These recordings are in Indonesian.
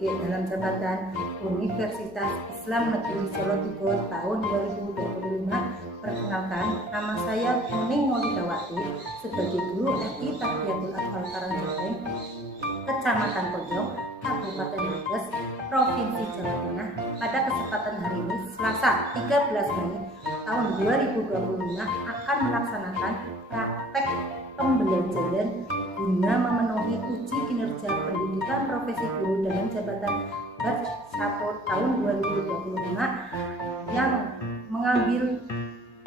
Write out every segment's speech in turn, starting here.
duduk dalam jabatan Universitas Islam Negeri Solo Tigo tahun 2025. Perkenalkan, nama saya Nuning Maulidawati sebagai guru FI Tarbiyatul Atfal Karangjonteng, Kecamatan Pojok, Kabupaten Brebes, Provinsi Jawa Tengah. Pada kesempatan hari ini, Selasa 13 Mei tahun 2025 akan melaksanakan praktek pembelajaran guna memenuhi uji kinerja pendidikan profesi guru dengan jabatan batch 1 tahun 2025 yang mengambil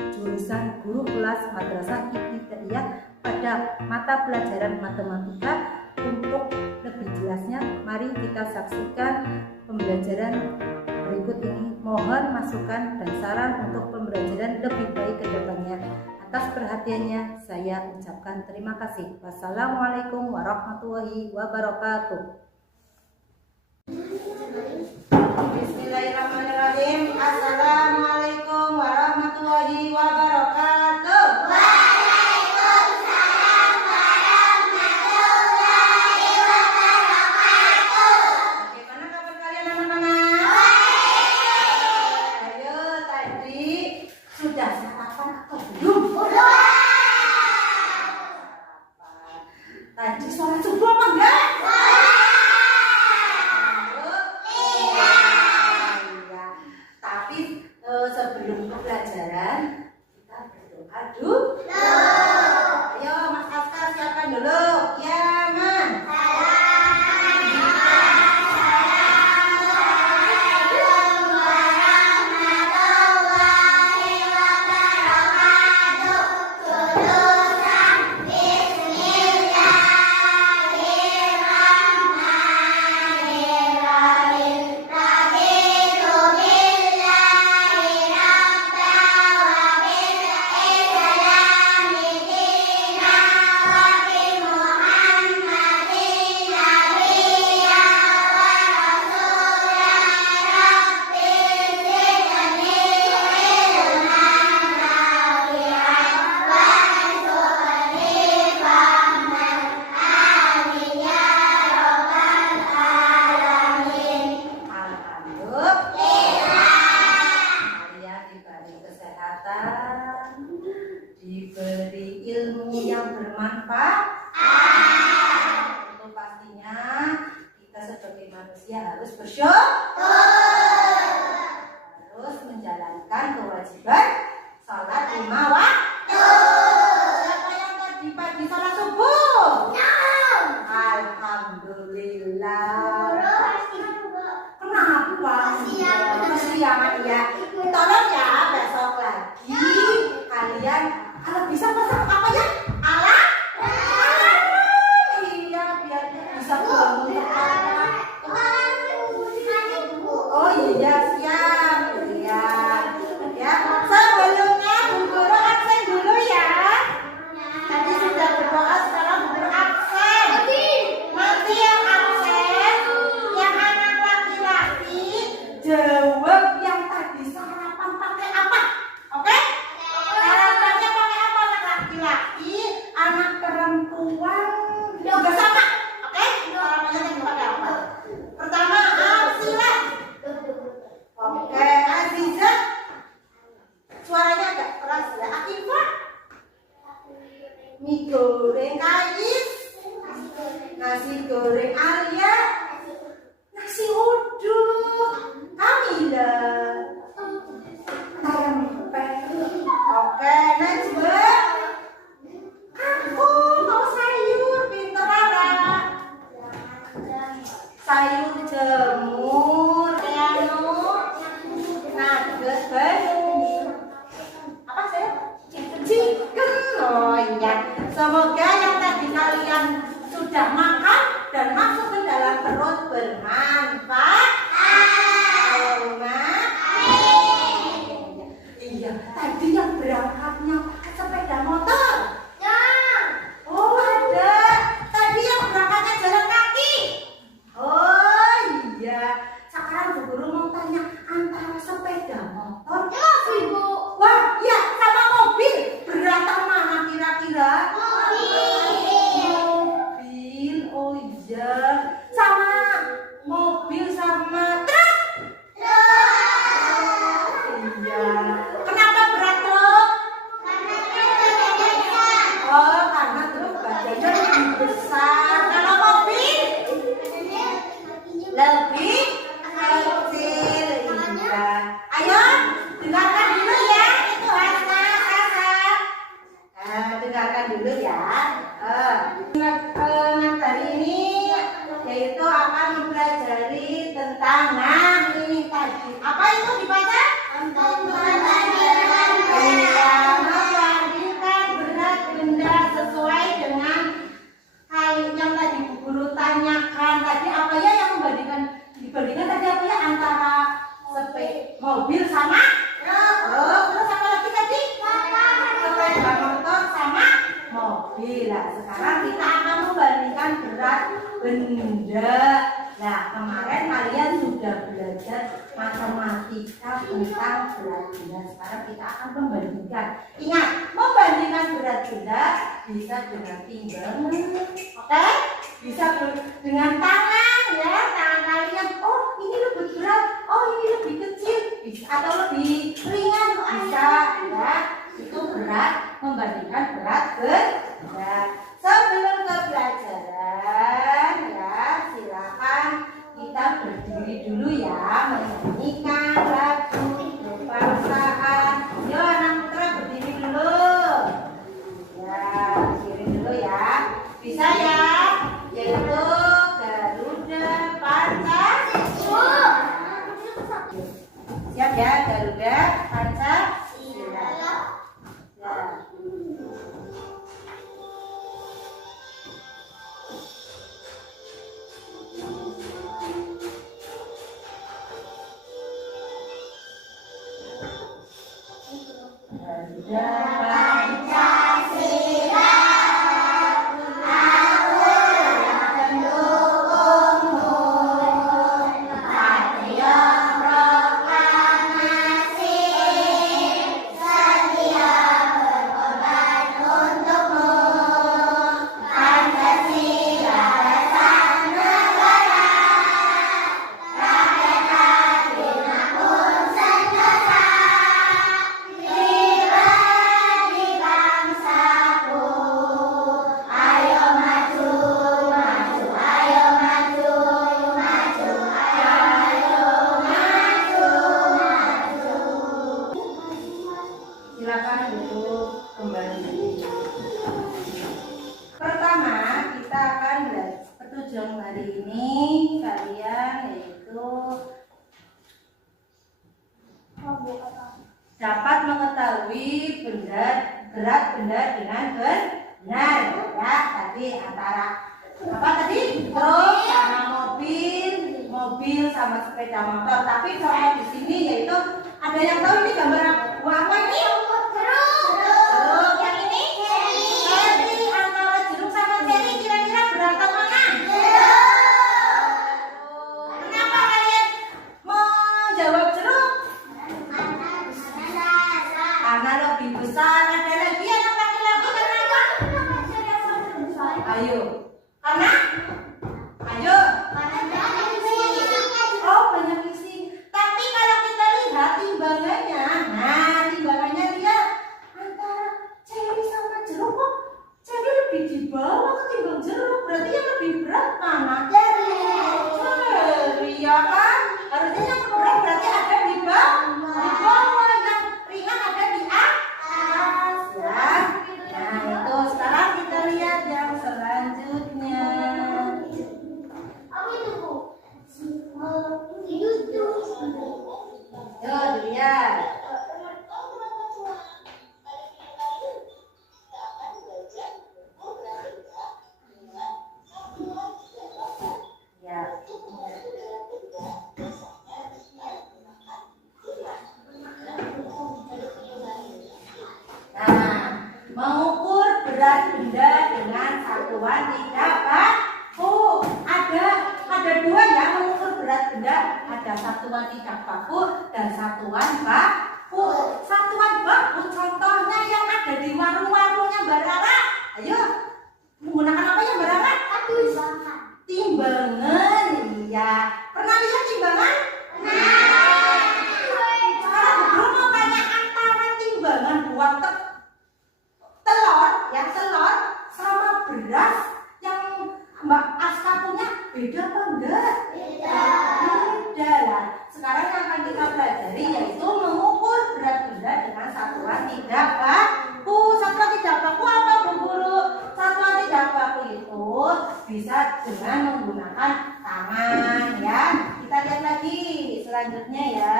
jurusan guru kelas madrasah ibtidaiyah pada mata pelajaran matematika. Untuk lebih jelasnya, mari kita saksikan pembelajaran berikut ini. Mohon masukan dan saran untuk pembelajaran lebih baik ke depannya. Atas perhatiannya saya ucapkan terima kasih. Wassalamualaikum warahmatullahi wabarakatuh. Bismillahirrahmanirrahim. Assalamualaikum warahmatullahi wabarakatuh. Waalaikumsalam warahmatullahi wabarakatuh. Bagaimana kabar kalian anak-anak? Ayo, tadi sudah sarapan atau belum? Tadi sholat subuh apa enggak? Iya. Tapi sebelum pelajaran kita berdoa dulu. Ayo Mas Askar siapkan dulu. Ya, Man. Diberi ilmu yang bermanfaat. Itu pastinya kita sebagai manusia harus bersyukur, harus menjalankan kewajiban sholat 5 waktu. Siapa yang tadi pagi sholat subuh? Alhamdulillah. Kenapa? Kesiangan ya. Tolong ya besok lagi kalian kalau bisa pesan apa ya? Alarm. Iya, biar bisa bangun. Oh iya, siap. Iya. Ya, sebelumnya Bu Guru absen dulu ya. Tadi sudah berdoa, sekarang Bu Guru absen. Nanti yang absen, yang anak laki-laki jawab yang tadi sarapan pakai apa? Oke? Sarapannya pakai apa? Anak laki-laki, anak perempuan juga sama. Oke? Sarapannya tadi pakai apa? Pertama, Arsilah. Oke, Azizah. Suaranya agak keras ya. Akifah. Mie goreng Kais. Nasi goreng Alia. Nasi uduk Kamila. Ayam pepek. Oke, Najwa. Aku mau sayur, pinter Rara. Sayur jamur, Riano. Nugget Bandung. Apa sih? Chicken. Oh iya. Semoga yang tadi kalian sudah makan dan masuk ke dalam perut bermanfaat. Iya, tadi yang berangkatnya pakai sepeda motor. Oh ada. Tadi yang berangkatnya jalan kaki. Oh iya. Sekarang Bu Guru mau tanya, antara sepeda motor, wah iya, sama mobil, beratan mana kira-kira? Mobil. Oh iya. Sama mobil. lebih kecil. Iya. Ayo dengarkan dulu ya, itu Hasna, Sasa. Dengarkan dulu ya. Hari ini yaitu akan mempelajari tentang ini tadi. Apa itu dibaca? Membandingkan berat benda sesuai dengan hal yang tadi Bu Guru tanyakan. Tadi apa ya yang dibandingkan tadi apa ya antara mobil sama terus apa lagi tadi? Sepeda motor sama mobil. Nah, sekarang kita akan membandingkan berat benda. Nah, kemarin kalian sudah belajar matematika tentang berat benda. Sekarang kita akan membandingkan. Ingat, membandingkan berat benda bisa dengan timbangan, oke? Bisa dengan tangan, ya, tangan kalian. Oh, ini lebih berat. Oh, ini lebih kecil. Bisa atau lebih ringan bisa, ya. Itu berat, membandingkan berat benda. Sebelum ke pelajaran, ya, silakan kita berdiri dulu ya, menyanyikan lagu kebangsaan. Yo anak putra berdiri dulu. Ya, berdiri dulu ya. Bisa ya? Yaitu Garuda Pancasila. Siap ya, Garuda Pancasila. Ya. Silakan duduk kembali. Pertama, kita akan belajar petujuan hari ini kalian yaitu dapat mengetahui berat benda dengan benar. Ya, tadi antara apa tadi? Truk sama mobil sama sepeda motor. Tapi kalau di sini yaitu ada yang tahu ini gambar apa ini? Jeruk. Yang ini? Cherry. Antara jeruk sama cherry kira-kira berapa mana? Kenapa kalian menjawab jeruk? Karena lebih besar. Ada lagi anak laki-laki kenapa? Ayo. Karena? Ayo. Oh, banyak isi. Tapi kalau kita lihat timbangannya, nah timbangannya lihat antara cherry sama jeruk kok cherry lebih di bawah ketimbang jeruk. Berarti yang lebih berat mana? Cherry, ya kan? Harusnya yang berat berarti ada di bawah, yang ringan ada di atas, ya. Nah itu sekarang kita lihat yang selanjutnya. Yo dilihat. Ya. Nah, mengukur berat benda dengan satuan tidak baku. Ada dua ya mengukur berat benda, ada satuan tidak baku dan satuan baku. Satuan baku contohnya yang ada di warung-warungnya Mbak Rara. Ayo, menggunakan apa ya Mbak Rara? Timbangan. Iya. Pernah lihat timbangan? Sekarang Bro mau tanya antara timbangan buat telur sama beras yang Mbak Aska punya beda apa enggak? Beda. selanjutnya ya.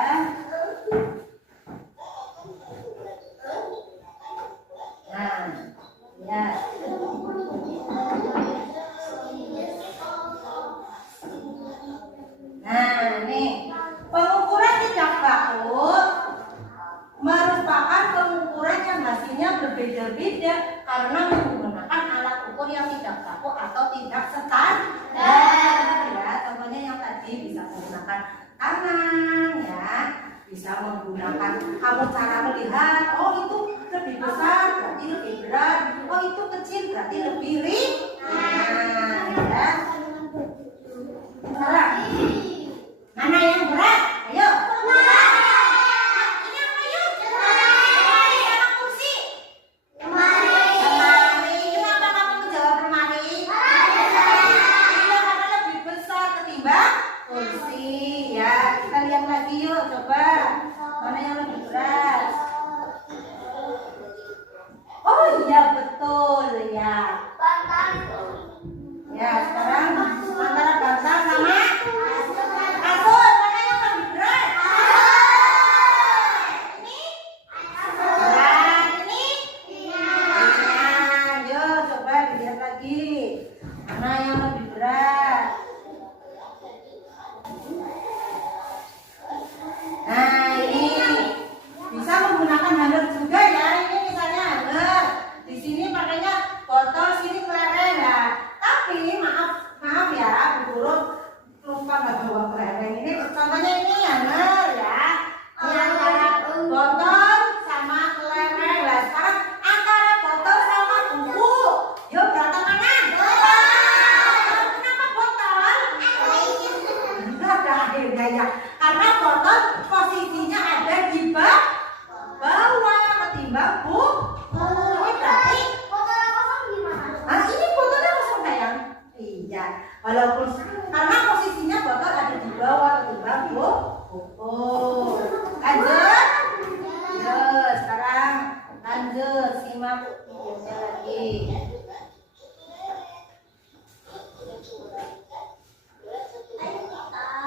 Nah, ya. Nah, nih pengukuran tidak baku merupakan pengukuran yang hasilnya berbeda-beda karena menggunakan alat ukur yang tidak baku atau tidak standar. Ya, contohnya yang tadi bisa menggunakan tangan, ya, bisa menggunakan kamu cara melihat, oh itu lebih besar berarti lebih berat, oh itu kecil berarti lebih ringan. Nah, ya. Sekarang mana yang berat? Ayo. Ini apa yuk? Lemari sama kursi. Lemari. Kenapa kamu menjawab lemari? Iya, karena lebih besar ketimbang kursi. Ya, kita lihat lagi yuk. Coba mana yang lebih berat? Oh iya betul ya. Ya, sekarang antara bantal sama kasur, mana yang lebih berat? Ini berat, ini ringan. Yuk coba dilihat lagi, mana yang lebih berat? Nah ini bisa menggunakan hanger juga ya. Ini misalnya hanger, di sini pakainya botol, sini kelereng ya. Tapi maaf ya, Bu Guru lupa nggak bawa kelereng. Ini contohnya ini hanger ya. Ini antara botol sama kelereng. Lah sekarang antara botol sama buku, yuk berat mana? Botol. Kenapa botol? Ada akhirnya ya. Karena botol posisinya ada di bawah ketimbang buku. Ini berarti ini botolnya kosong sayang. Iya, walaupun karena posisinya botol ada di bawah ketimbang buku. Lanjut. Lanjut. Sekarang lanjut simak videonya lagi.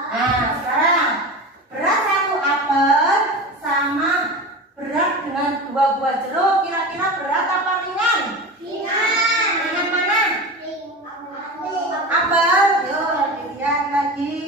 Nah, sekarang berat satu apel sama berat dengan 2 buah jeruk, kira-kira berat apa ringan? Ringan mana? Apel. Yuk dilihat lagi.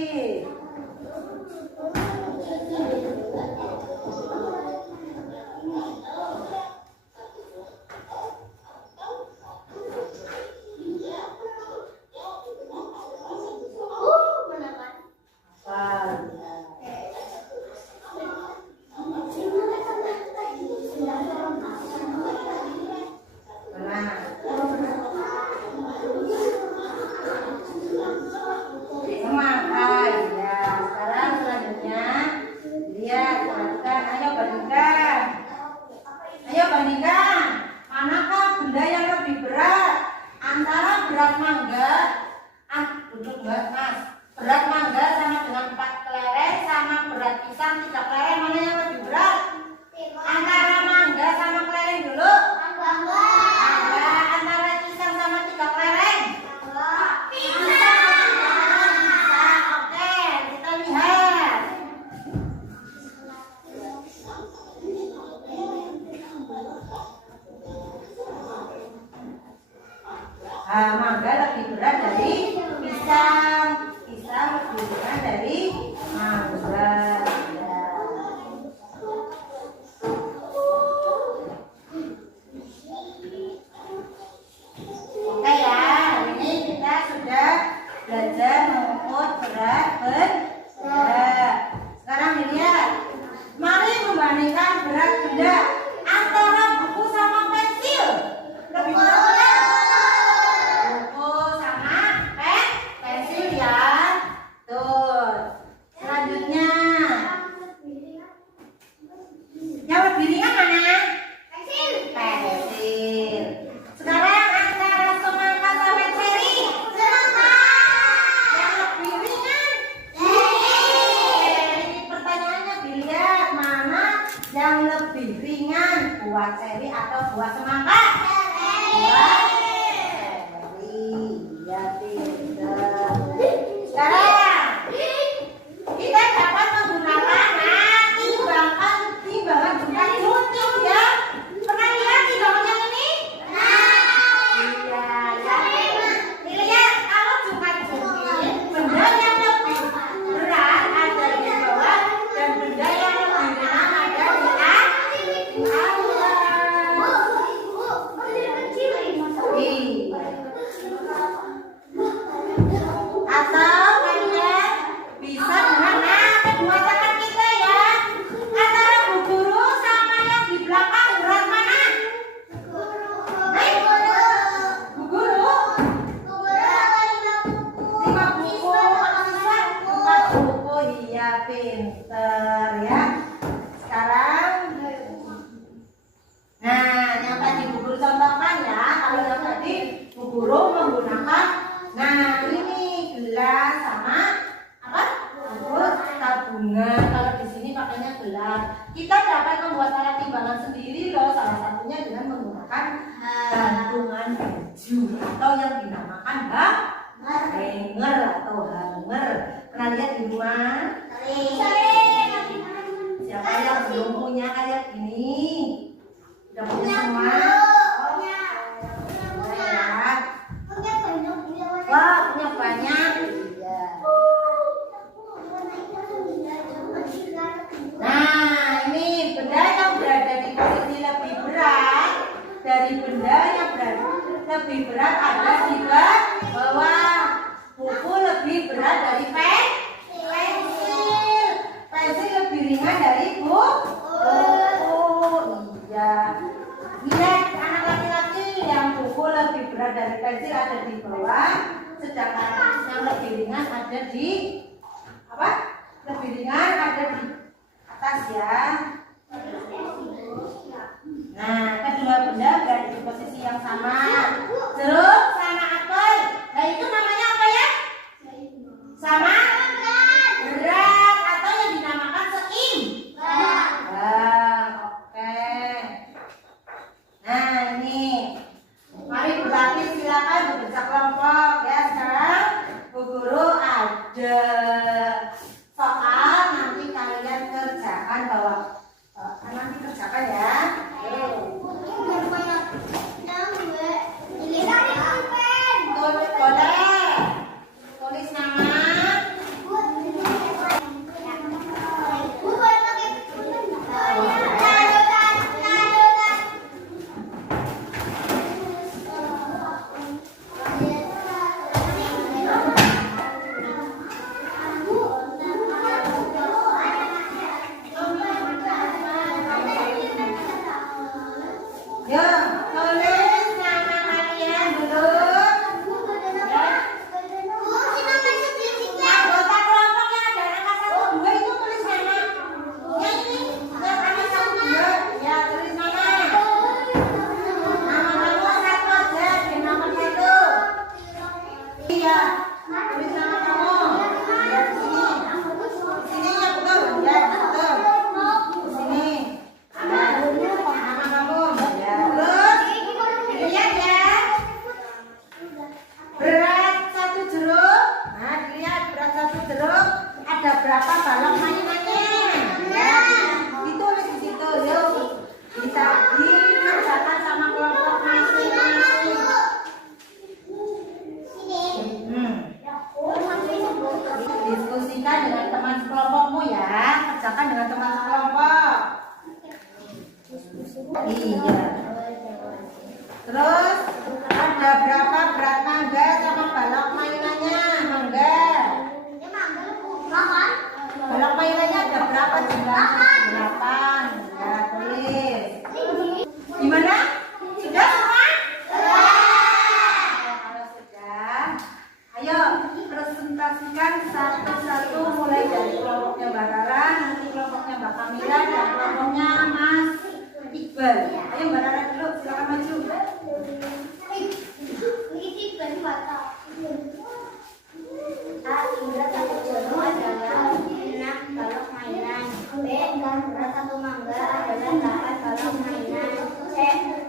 Berat mangga sama dengan 4 kelereng sama berat pisang 3 kelereng, mana yang lebih berat? Antara mangga sama kelereng dulu. Mangga. Antara pisang sama 3 kelereng. Pisang. Oke, kita lihat. Mangga lebih berat dari pisang. Pisang lebih berat dari mangga. Oke ya, hari ini kita sudah belajar mengukur berat benda. Sekarang dilihat, mari membandingkan berat benda antara buku sama pensil. Lebih berat mana? Buku sama pensil ya. Tuh. Selanjutnya, yang lebih ringan mana? Pensil. Sekarang antara semangka sama ceri. Semangka. Yang lebih ringan. Ini pertanyaannya dilihat mana yang lebih ringan, buah ceri atau buah semangka? Buah ceri. Ya tidak. Sekarang kita dapat menggunakan pinter ya. Sekarang, nah yang tadi Bu Guru contohkan ya. Kalau yang tadi Bu Guru menggunakan, nah ini gelas sama apa? Tabungan. Kalau di sini pakainya gelas. Kita dapat membuat alat timbangan sendiri loh. Salah satunya dengan menggunakan gantungan baju atau yang dinamakan hanger atau hanger. Pernah lihat di rumah? Siapa yang belum punya kayak gini? Udah punya semua? Wah, punya banyak. Nah, ini benda yang berada di posisi lebih berat dari benda yang berada lebih berat ada di bawah. Buku lebih berat dari pensil. Pensil lebih ringan dari buku. Iya. Lihat anak laki-laki yang buku lebih berat dari pensil ada di bawah, sedangkan yang lebih ringan ada di apa? Lebih ringan ada di atas ya. Nah, kedua benda berada di posisi yang sama. Jeruk sama apel. Nah, itu namanya apa ya? Sama berat atau yang dinamakan seimbang. Oke. Nah, ini. Mari berlatih, silakan bekerja kelompok ya. Sekarang Bu Guru ada soal, nanti kalian kerjakan bahwa nanti kerjakan ya. Boleh tulis nama. Ya, tulis nama kalian dulu. Anggota kelompok yang ada angka 1, 2 itu tulis nama. Ya ini, yang angka 1, 2. Ya, tulis nama. Nama kamu satu aja, di nomor 1. Iya, tulis nama kamu. Ya, di sini. Di sini ya, betul. Ya, betul. Di sini. Nama kamu. Ya, terus. Dilihat ya. Berat 1 jeruk. Nah, dilihat berat 1 jeruk. Ada berapa balok mainannya? Ya, ditulis di situ. Yuk, bisa dikerjakan sama kelompok masing-masing. Diskusikan dengan teman sekelompokmu ya. Kerjakan dengan teman sekelompok. Iya. Terus ada berapa berat mangga sama balok mainannya? Mangga. Balok mainannya ada berapa jumlahnya? 8. Ya, tulis. Gimana? Sudah semua? Kalau sudah, ayo presentasikan satu-satu mulai dari kelompoknya Mbak Rara, nanti kelompoknya Mbak Kamila, dan kelompoknya Mas Iqbal. Ayo Mbak Rara dulu, silakan maju. Berat 1 jeruk adalah 6 balok mainan. B. Berat 1 mangga adalah 8 balok mainan. C.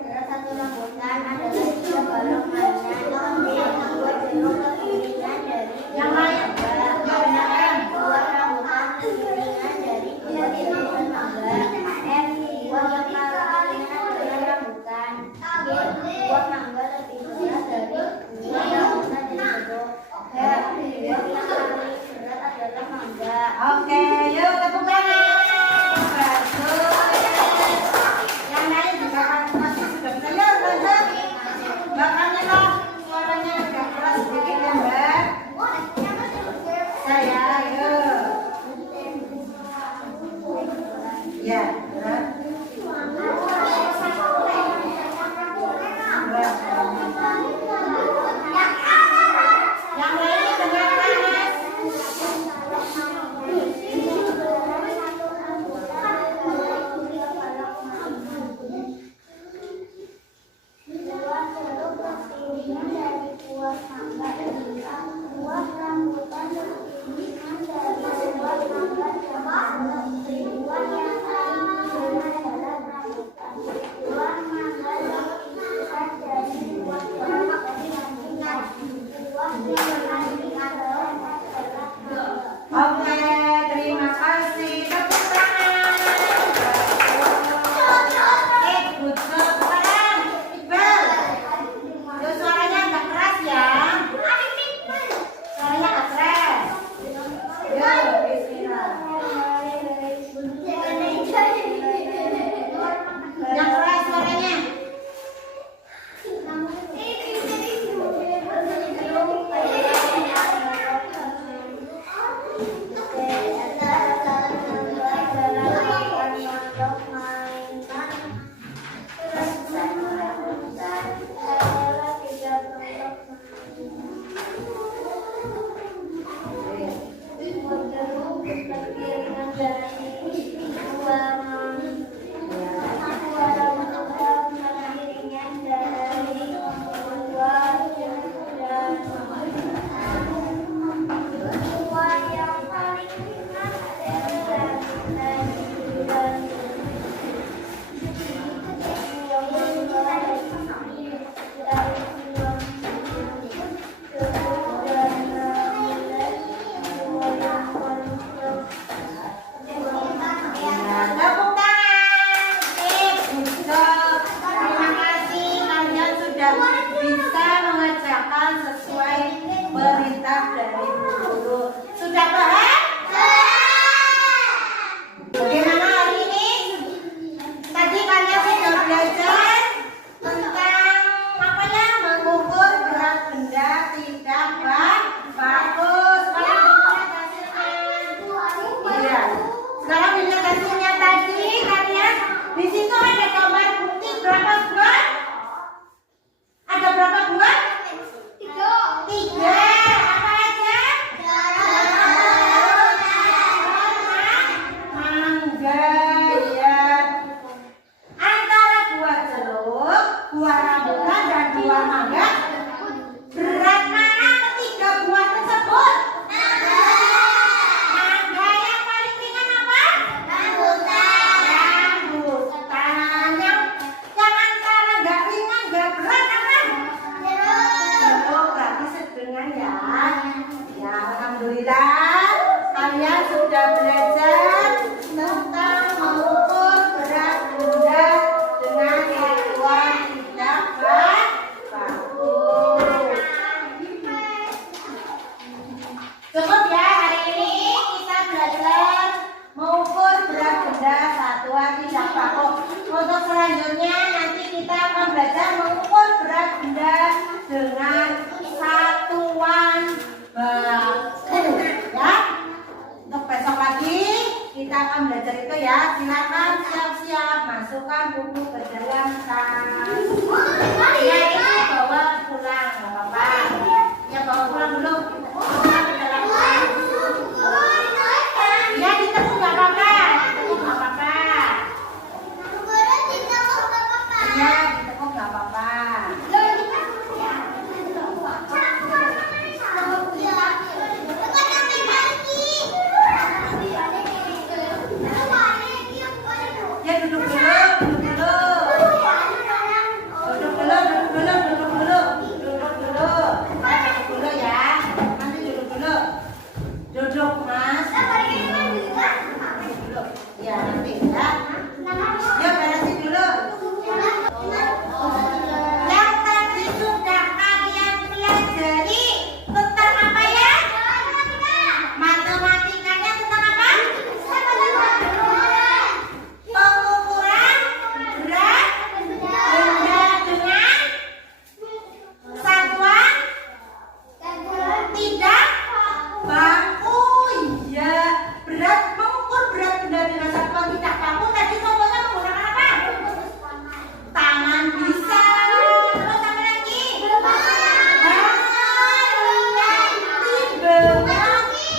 Berat 1 rambutan adalah 3 balok mainan. D. 2 jeruk lebih ringan dari Yang lain. Buah rambutan lebih ringan dari 2 jeruk dan mangga. F. Buah mangga lebih ringan dari rambutan. G. Buah mangga lebih berat dari 2 rambutan dan jeruk. H. Buah mangga lebih berat adalah mangga. Oke, yuk tepuk tangan. Bagus. Yang lain juga masih sudah bisa. Yuk, lanjut. Mbak Kamila, suaranya agak keras sedikit ya Mbak. Saya, yuk. Ya, berat. Yang lainnya dengarkan. Ayo, bismillah. Yang keras suaranya. Bisa mengerjakan sesuai perintah dari guru. Sudah paham? Bagaimana hari ini? Tadi kalian sudah belajar tentang apa ya? Mengukur berat benda tidak bagus. Iya. Sekarang dilihat hasilnya tadi kalian. Di situ ada gambar bukti berapa buah? Ada berapa buah? 3. Apa aja? Mangga ya. Antara buah jeruk, buah rambutan dan buah mangga, berat mana ketiga buah tersebut? Mangga yang paling ringan apa? Rambutan. Yang antara nggak ringan nggak berat apa? Berarti sedengan ya. Ya, alhamdulillah kalian sudah belajar tentang mengukur berat benda dengan acuan tidak bagus. Cukup ya, hari ini kita belajar mengukur berat benda satuan tidak baku. Untuk selanjutnya nanti kita akan belajar mengukur berat benda dengan satuan baku ya. Untuk besok lagi kita akan belajar itu ya. Silakan siap-siap masukkan buku ke dalam tas. Ya, itu bawa pulang, nggak apa-apa. Ya, bawa pulang dulu. Masukkan ke dalam tas. Ya, ditekuk nggak apa-apa. Ditekuk nggak apa-apa. Ya, ditekuk nggak apa-apa. Ya, duduk dulu, duduk dulu. Duduk dulu, duduk dulu, duduk dulu. Duduk dulu. Nah, duduk dulu ya. Nanti duduk dulu. Duduk, Mas. Duduk. Ya, nanti ya. Yuk, beresin dulu. Yang tadi sudah kalian pelajari tentang apa ya? Matematikanya tentang apa? Pengukuran berat benda dengan satuan tidak baku. Iya, mengukur berat benda dengan satuan tidak baku. Tadi contohnya menggunakan apa? Tangan bisa. Terus apa lagi? Timbangan,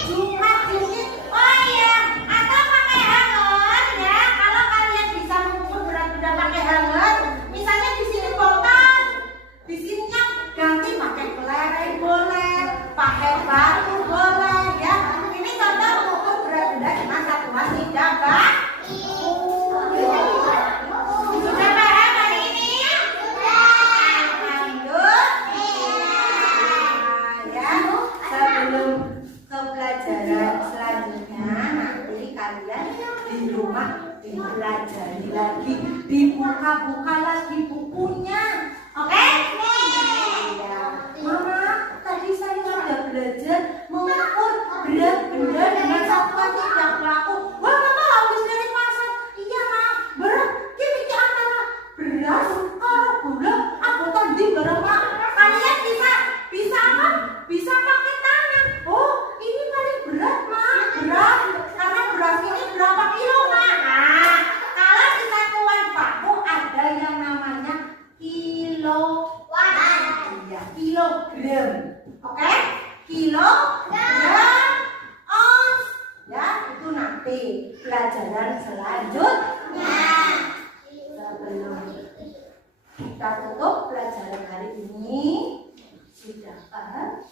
jumat dikit. Oh iya, atau pakai hanger ya. Kalau kalian bisa mengukur berat benda pakai hanger, misalnya di sini botol, di sininya ganti pakai kelereng boleh, pakai batu boleh ya. Ini contoh mengukur berat benda dengan satuan tidak baku. Sudah paham hari ini? Alhamdulillah ya. Sebelum ke pelajaran selanjutnya, nanti kalian di rumah dipelajari lagi, dibuka-buka lagi bukunya. Oke? Iya. Mama, tadi saya sudah belajar mengukur berat benda dengan nanti pelajaran selanjutnya. Sebelum kita tutup pelajaran hari ini, sudah paham?